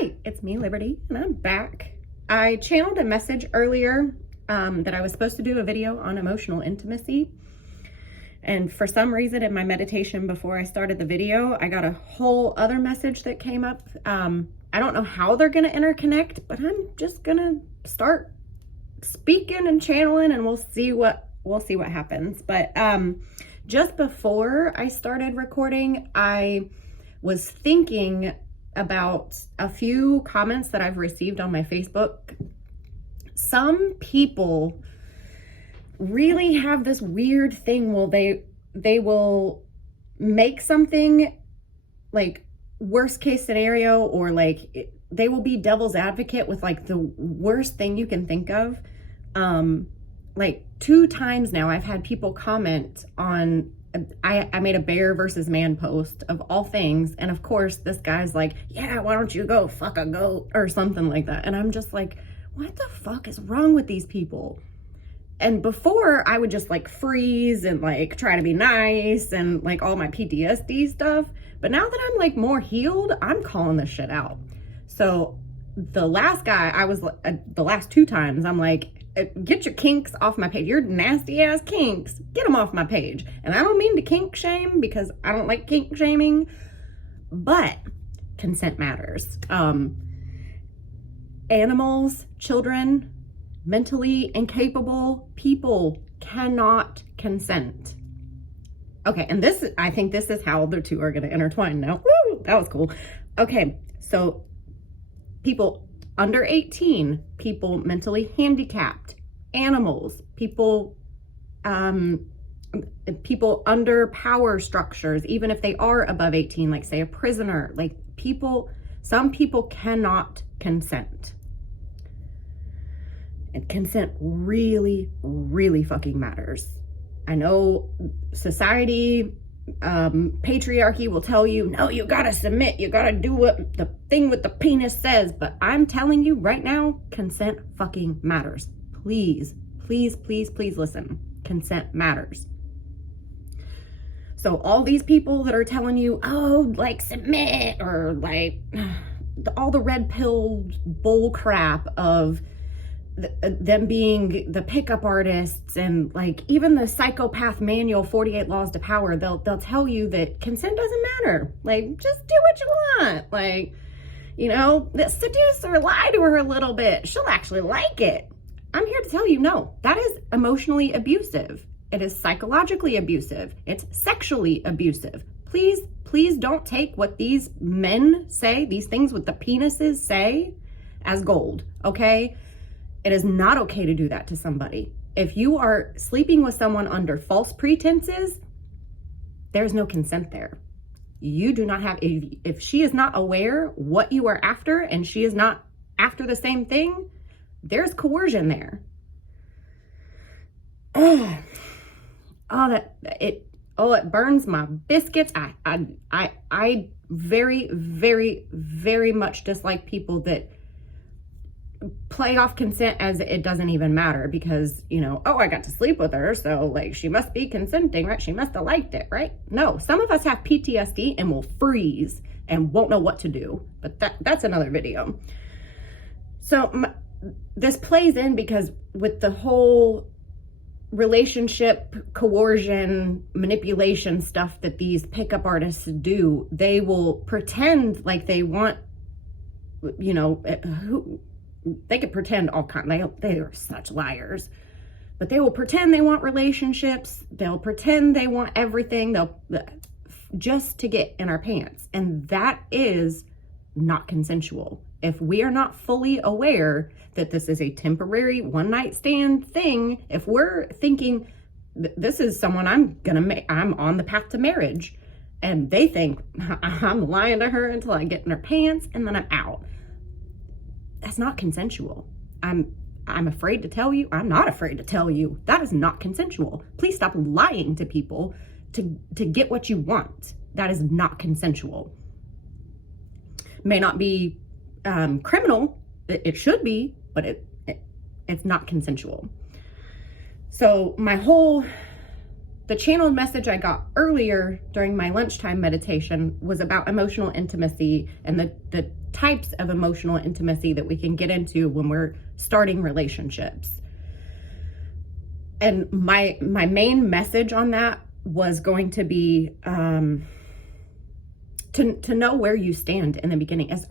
Hi, it's me, Liberty, and I'm back. I channeled a message earlier that I was supposed to do a video on emotional intimacy. And for some reason in my meditation before I started the video, I got a whole other message that came up. I don't know how they're going to interconnect, but I'm just going to start speaking and channeling and we'll see what happens. But just before I started recording, I was thinking about a few comments that I've received on my Facebook. Some people really have this weird thing where they will make something like worst case scenario, or like they will be devil's advocate with like the worst thing you can think of. Like 2 times now I've had people comment on I made a bear versus man post of all things, and of course this guy's like, yeah, why don't you go fuck a goat or something like that. And I'm just like, what the fuck is wrong with these people? And before I would just like freeze and like try to be nice and like all my PTSD stuff. But now that I'm like more healed, I'm calling this shit out. So the last guy, I was the last 2 times, I'm like, get your kinks off my page. Your nasty ass kinks, get them off my page. And I don't mean to kink shame because I don't like kink shaming, but consent matters. Animals, children, mentally incapable people cannot consent. Okay, and I think this is how the two are going to intertwine now. Woo, that was cool. Okay, so people under 18, people mentally handicapped, animals, people under power structures, even if they are above 18, like say a prisoner, like some people cannot consent. And consent really, really fucking matters. I know society, patriarchy will tell you, no, you gotta submit, you gotta do what the thing with the penis says, but I'm telling you right now, consent fucking matters. Please, please, please, please listen. Consent matters. So all these people that are telling you, oh, like submit, or like all the red pill bull crap of them being the pickup artists, and like even the psychopath manual 48 laws to power, they'll tell you that consent doesn't matter. Like, just do what you want. Like, you know, seduce her, lie to her a little bit, she'll actually like it. I'm here to tell you, no, that is emotionally abusive. It is psychologically abusive. It's sexually abusive. Please, please don't take what these men say, these things with the penises say, as gold, okay? It is not okay to do that to somebody. If you are sleeping with someone under false pretenses, there's no consent there. You do not have, if she is not aware what you are after and she is not after the same thing, there's coercion there. It burns my biscuits. I very, very, very much dislike people that play off consent as it doesn't even matter, because, you know, oh, I got to sleep with her, so like she must be consenting, right? She must have liked it, right? No, some of us have PTSD and will freeze and won't know what to do, but that's another video. So this plays in because with the whole relationship coercion manipulation stuff that these pickup artists do, they will pretend like they want, you know, they could pretend all kinds. They are such liars, but they will pretend they want relationships. They'll pretend they want everything. They'll just to get in our pants, and that is not consensual. If we are not fully aware that this is a temporary one-night stand thing, if we're thinking this is someone I'm on the path to marriage, and they think I'm lying to her until I get in her pants and then I'm out. That's not consensual. I'm afraid to tell you. I'm not afraid to tell you. That is not consensual. Please stop lying to people to get what you want. That is not consensual. May not be criminal. It should be, but it's not consensual. So my whole the channeled message I got earlier during my lunchtime meditation was about emotional intimacy and the types of emotional intimacy that we can get into when we're starting relationships. And my main message on that was going to be to know where you stand in the beginning, as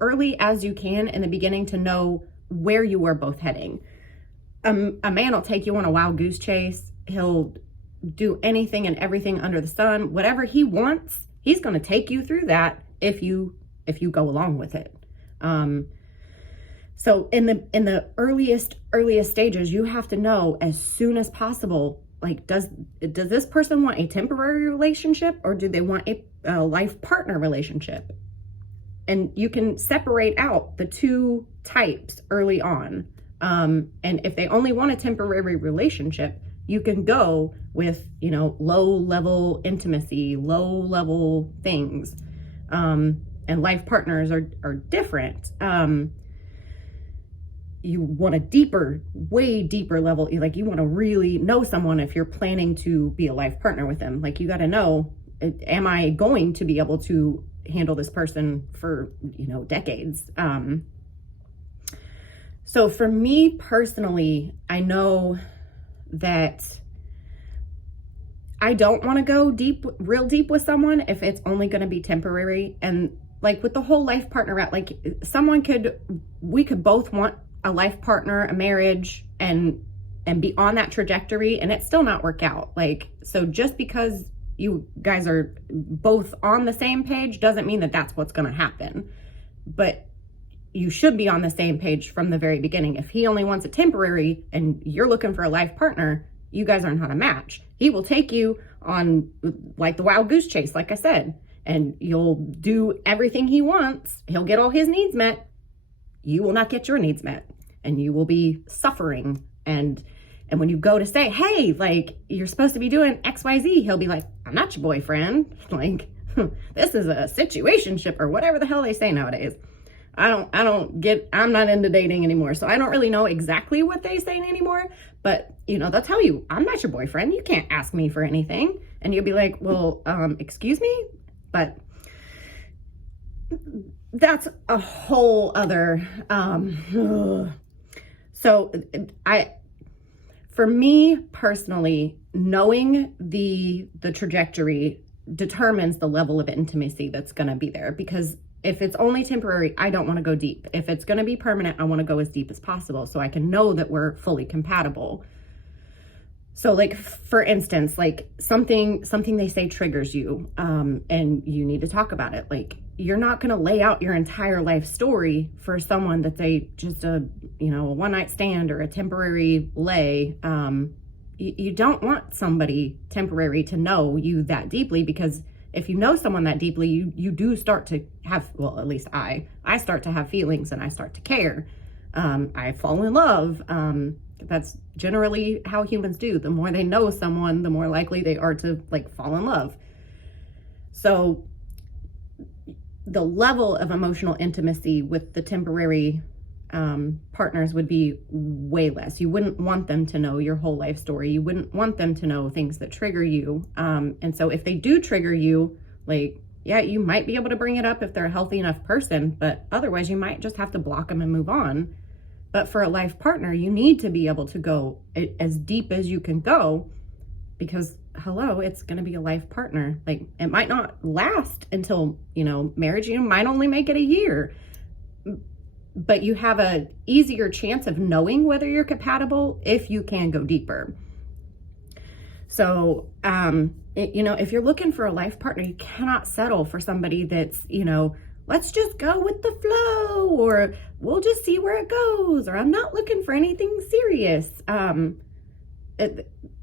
early as you can in the beginning, to know where you are both heading. A man will take you on a wild goose chase. He'll do anything and everything under the sun. Whatever he wants, he's going to take you through that if you go along with it. So in the earliest stages, you have to know as soon as possible, like, does this person want a temporary relationship, or do they want a life partner relationship? And you can separate out the two types early on. And if they only want a temporary relationship, you can go with, low level intimacy, low level things. And life partners are different. You want a deeper, way deeper level. Like, you want to really know someone if you're planning to be a life partner with them. Like, you got to know, am I going to be able to handle this person for, decades? So for me personally, I know that I don't want to go real deep with someone if it's only going to be temporary. And like with the whole life partner route, like we could both want a life partner, a marriage, and be on that trajectory, and it still not work out. Like, so just because you guys are both on the same page doesn't mean that that's what's going to happen. But you should be on the same page from the very beginning. If he only wants a temporary and you're looking for a life partner, you guys aren't on a match. He will take you on like the wild goose chase, like I said, and you'll do everything he wants. He'll get all his needs met. You will not get your needs met, and you will be suffering. And when you go to say, hey, like, you're supposed to be doing XYZ, he'll be like, I'm not your boyfriend. Like, this is a situationship, or whatever the hell they say nowadays. I'm not into dating anymore. So I don't really know exactly what they say anymore, but they'll tell you, I'm not your boyfriend. You can't ask me for anything. And you'll be like, well, excuse me, but that's a whole other, so for me personally, knowing the trajectory determines the level of intimacy that's going to be there. Because if it's only temporary, I don't want to go deep. If it's going to be permanent, I want to go as deep as possible so I can know that we're fully compatible. So like, for instance, like something they say triggers you, and you need to talk about it. Like, you're not going to lay out your entire life story for someone that's just a one night stand or a temporary lay. You don't want somebody temporary to know you that deeply, because if you know someone that deeply, you do start to have, well, at least I start to have feelings, and I start to care. I fall in love. That's generally how humans do. The more they know someone, the more likely they are to like fall in love. So the level of emotional intimacy with the temporary partners would be way less. You wouldn't want them to know your whole life story. You wouldn't want them to know things that trigger you. And so if they do trigger you, like, yeah, you might be able to bring it up if they're a healthy enough person, but otherwise you might just have to block them and move on. But for a life partner, you need to be able to go as deep as you can go, because hello, it's going to be a life partner. Like, it might not last until, marriage. You might only make it a year, but you have a easier chance of knowing whether you're compatible if you can go deeper. So, if you're looking for a life partner, you cannot settle for somebody that's, let's just go with the flow, or we'll just see where it goes, or I'm not looking for anything serious.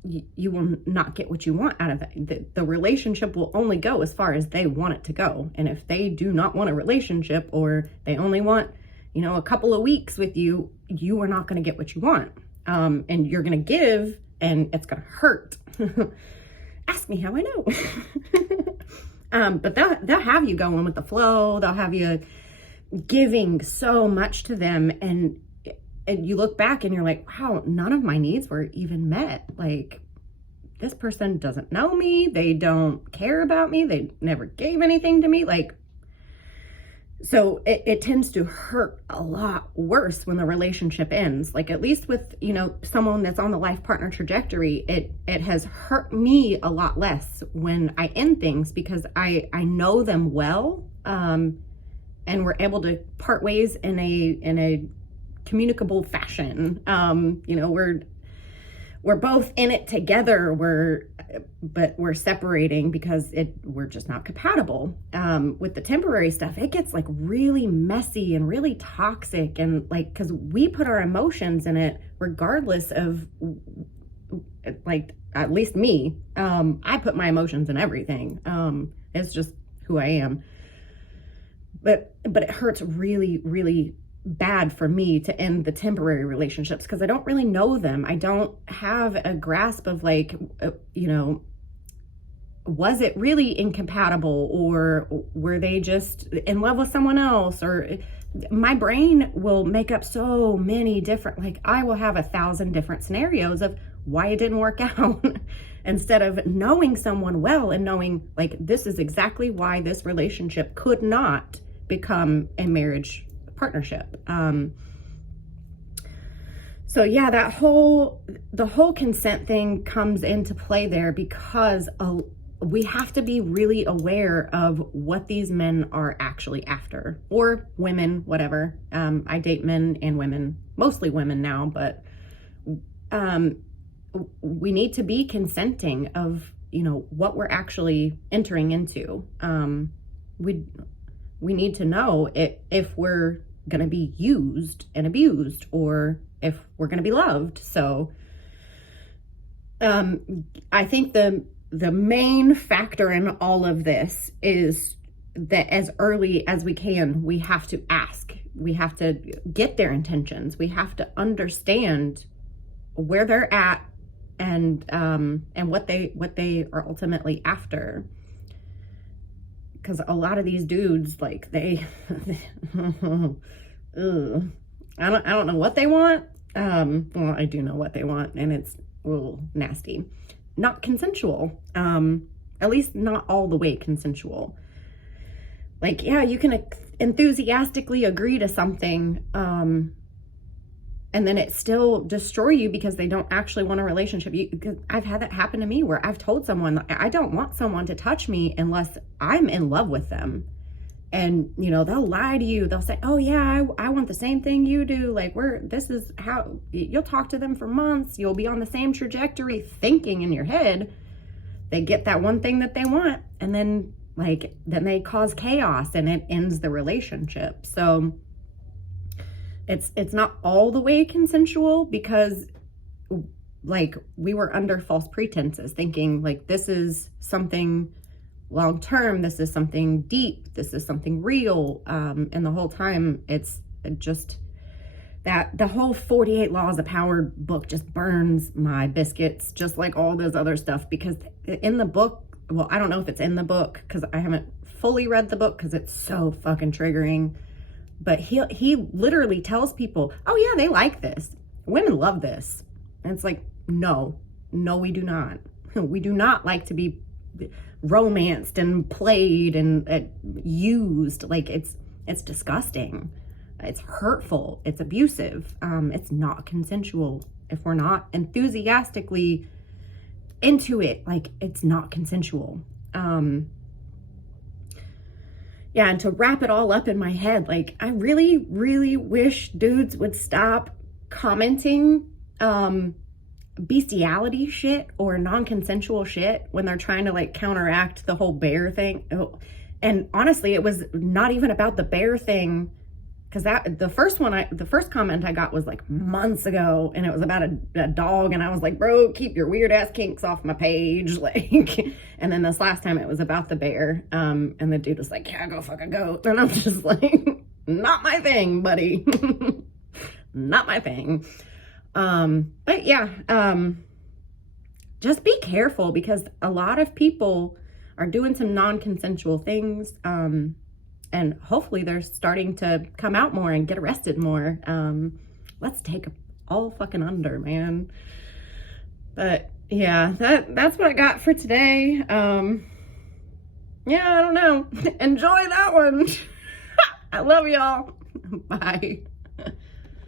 You will not get what you want out of it. The relationship will only go as far as they want it to go. And if they do not want a relationship, or they only want, a couple of weeks with you, you are not going to get what you want. And you're going to give, and it's going to hurt. Ask me how I know. But they'll have you going with the flow. They'll have you giving so much to them. And you look back and you're like, wow, none of my needs were even met. Like, this person doesn't know me. They don't care about me. They never gave anything to me. Like, so it tends to hurt a lot worse when the relationship ends. Like, at least with, you know, someone that's on the life partner trajectory, it has hurt me a lot less when I end things, because I know them well, and we're able to part ways in a communicable fashion. You know, we're both in it together, but we're separating because we're just not compatible. With the temporary stuff, it gets like really messy and really toxic, and like, because we put our emotions in it regardless of, like, at least me, I put my emotions in everything. It's just who I am. But it hurts really, really bad for me to end the temporary relationships, because I don't really know them. I don't have a grasp of, like, you know, was it really incompatible, or were they just in love with someone else? Or my brain will make up so many different, like, I will have 1,000 different scenarios of why it didn't work out instead of knowing someone well and knowing, like, this is exactly why this relationship could not become a marriage partnership. So yeah, the whole consent thing comes into play there, because we have to be really aware of what these men are actually after, or women, whatever. I date men and women, mostly women now, but we need to be consenting of, you know, what we're actually entering into. We need to know if we're going to be used and abused, or if we're going to be loved. So I think the main factor in all of this is that as early as we can, we have to ask. We have to get their intentions. We have to understand where they're at, and what they are ultimately after. Because a lot of these dudes, like, they I don't know what they want. Well, I do know what they want, and it's a little nasty. Not consensual. At least not all the way consensual. Like, yeah, you can enthusiastically agree to something, and then it still destroy you because they don't actually want a relationship. I've had that happen to me, where I've told someone, I don't want someone to touch me unless I'm in love with them. And, you know, they'll lie to you. They'll say, oh yeah, I want the same thing you do. Like, this is how you'll talk to them for months. You'll be on the same trajectory, thinking in your head they get that one thing that they want. And then they cause chaos, and it ends the relationship. So it's not all the way consensual, because, like, we were under false pretenses, thinking, like, this is something long term, this is something deep, this is something real, and the whole time it's just that the whole 48 Laws of Power book just burns my biscuits, just like all this other stuff. Because in the book, well, I don't know if it's in the book, because I haven't fully read the book, because it's so fucking triggering, but he literally tells people, oh yeah, they like this, women love this. And it's like, no, we do not. We do not like to be romanced and played and used. Like, it's disgusting, it's hurtful, it's abusive, it's not consensual. If we're not enthusiastically into it, like, it's not consensual. Yeah, and to wrap it all up in my head, like, I really, really wish dudes would stop commenting bestiality shit or non-consensual shit when they're trying to, like, counteract the whole bear thing. And honestly, it was not even about the bear thing, because the first comment I got was like months ago, and it was about a dog, and I was like, bro, keep your weird ass kinks off my page, like. And then this last time it was about the bear, and the dude was like, yeah, go fuck a goat, and I'm just like, not my thing, buddy. Not my thing. But yeah, just be careful, because a lot of people are doing some non-consensual things, and hopefully they're starting to come out more and get arrested more. Let's take all fucking under, man. But yeah, that's what I got for today. Yeah, I don't know. Enjoy that one. I love y'all. Bye.